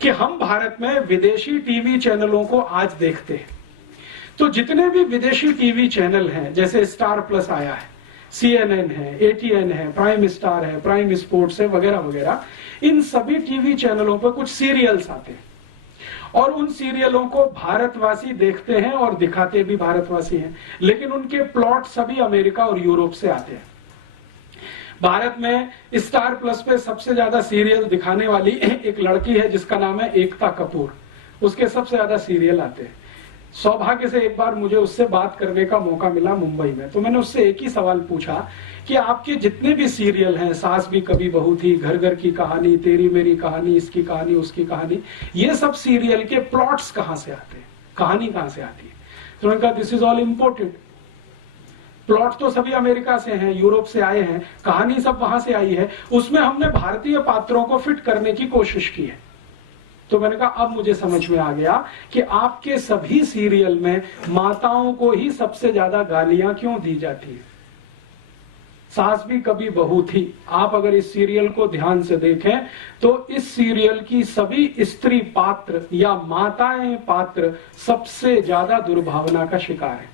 कि हम भारत में विदेशी टीवी चैनलों को आज देखते हैं, तो जितने भी विदेशी टीवी चैनल हैं, जैसे स्टार प्लस आया है, CNN है, ATN है, प्राइम स्टार है, प्राइम स्पोर्ट्स है, वगैरह वगैरह, इन सभी टीवी चैनलों पर कुछ सीरियल्स आते हैं और उन सीरियलों को भारतवासी देखते हैं और दिखाते भी भारतवासी हैं, लेकिन उनके प्लॉट सभी अमेरिका और यूरोप से आते हैं। भारत में स्टार प्लस पे सबसे ज्यादा सीरियल दिखाने वाली एक लड़की है जिसका नाम है एकता कपूर, उसके सबसे ज्यादा सीरियल आते हैं। सौभाग्य से एक बार मुझे उससे बात करने का मौका मिला मुंबई में, तो मैंने उससे एक ही सवाल पूछा कि आपके जितने भी सीरियल हैं, सास भी कभी बहू थी, घर घर की कहानी, तेरी मेरी कहानी, इसकी कहानी, उसकी कहानी, ये सब सीरियल के प्लॉट्स कहां से आते हैं, कहानी कहां से आती है? तो उन्होंने कहा this is all imported. Plot तो सभी अमेरिका से हैं, यूरोप से आए हैं, कहानी सब वहां से आई है, उसमें हमने भारतीय पात्रों को फिट करने की कोशिश की है। तो मैंने कहा अब मुझे समझ में आ गया कि आपके सभी सीरियल में माताओं को ही सबसे ज्यादा गालियां क्यों दी जाती है। सास भी कभी बहू थी, आप अगर इस सीरियल को ध्यान से देखें तो इस सीरियल की सभी स्त्री पात्र या माताएं पात्र सबसे ज्यादा दुर्भावना का शिकार है।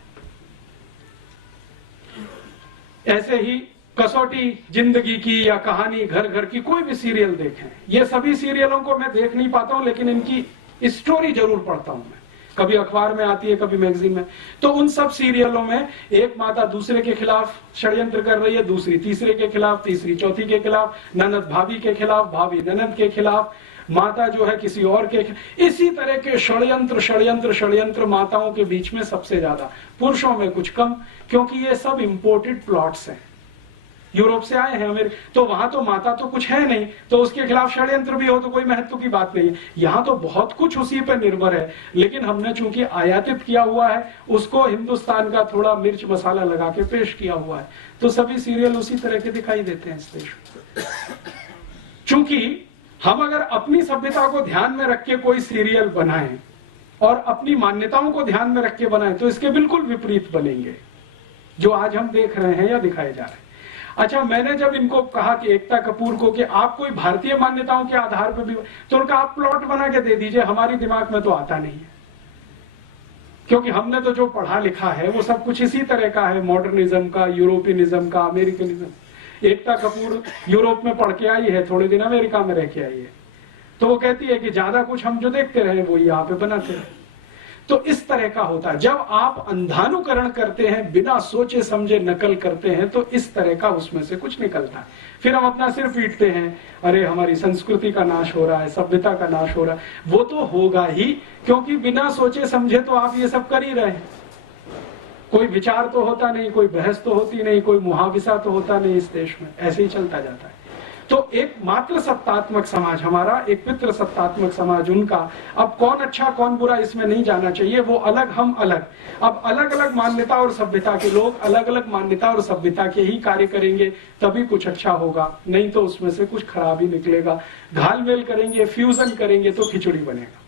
ऐसे ही कसौटी जिंदगी की या कहानी घर घर की, कोई भी सीरियल देखें, ये सभी सीरियलों को मैं देख नहीं पाता हूं, लेकिन इनकी स्टोरी जरूर पढ़ता हूं मैं, कभी अखबार में आती है, कभी मैगजीन में। तो उन सब सीरियलों में एक माता दूसरे के खिलाफ षड्यंत्र कर रही है, दूसरी तीसरे के खिलाफ, तीसरी चौथी के खिलाफ, ननद भाभी के खिलाफ, भाभी ननद के खिलाफ, माता जो है किसी और के, इसी तरह के षड्यंत्र षड्यंत्र षड्यंत्र माताओं के बीच में सबसे ज्यादा, पुरुषों में कुछ कम, क्योंकि ये सब इंपोर्टेड प्लॉट्स हैं, यूरोप से आए हैं अमेरिका, तो वहां तो माता तो कुछ है नहीं, तो उसके खिलाफ षड्यंत्र भी हो तो कोई महत्व की बात नहीं है। यहां तो बहुत कुछ उसी पर निर्भर है, लेकिन हमने चूंकि आयातित किया हुआ है, उसको हिंदुस्तान का थोड़ा मिर्च मसाला लगा के पेश किया हुआ है, तो सभी सीरियल उसी तरह के दिखाई देते हैं इस देश में। चूंकि हम अगर अपनी सभ्यता को ध्यान में रख के कोई सीरियल बनाएं और अपनी मान्यताओं को ध्यान में रख के बनाएं, तो इसके बिल्कुल विपरीत बनेंगे जो आज हम देख रहे हैं या दिखाए जा रहे हैं। अच्छा, मैंने जब इनको कहा कि एकता कपूर को कि आप कोई भारतीय मान्यताओं के आधार पर भी, तो उनका आप प्लॉट बना के दे दीजिए, हमारी दिमाग में तो आता नहीं है, क्योंकि हमने तो जो पढ़ा लिखा है वो सब कुछ इसी तरह का है, मॉडर्निज्म का, यूरोपियनिज्म का, अमेरिकनिज्म। एकता कपूर यूरोप में पढ़ के आई है, थोड़े दिन अमेरिका में रह के आई है, तो वो कहती है कि ज्यादा कुछ हम जो देखते रहे वो यहाँ पे बनाते रहे। तो इस तरह का होता है, जब आप अंधानुकरण करते हैं, बिना सोचे समझे नकल करते हैं, तो इस तरह का उसमें से कुछ निकलता है। फिर हम अपना सिर पीटते हैं, अरे हमारी संस्कृति का नाश हो रहा है, सभ्यता का नाश हो रहा है। वो तो होगा ही, क्योंकि बिना सोचे समझे तो आप ये सब कर ही रहे हैं। कोई विचार तो होता नहीं, कोई बहस तो होती नहीं, कोई मुहाविसा तो होता नहीं इस देश में, ऐसे ही चलता जाता है। तो एक मात्र सत्तात्मक समाज हमारा, एक पितृ सत्तात्मक समाज उनका, अब कौन अच्छा कौन बुरा इसमें नहीं जाना चाहिए, वो अलग हम अलग। अब अलग अलग मान्यता और सभ्यता के लोग अलग अलग मान्यता और सभ्यता के ही कार्य करेंगे, तभी कुछ अच्छा होगा, नहीं तो उसमें से कुछ खराब ही निकलेगा। घालमेल करेंगे, फ्यूजन करेंगे तो खिचड़ी बनेगा।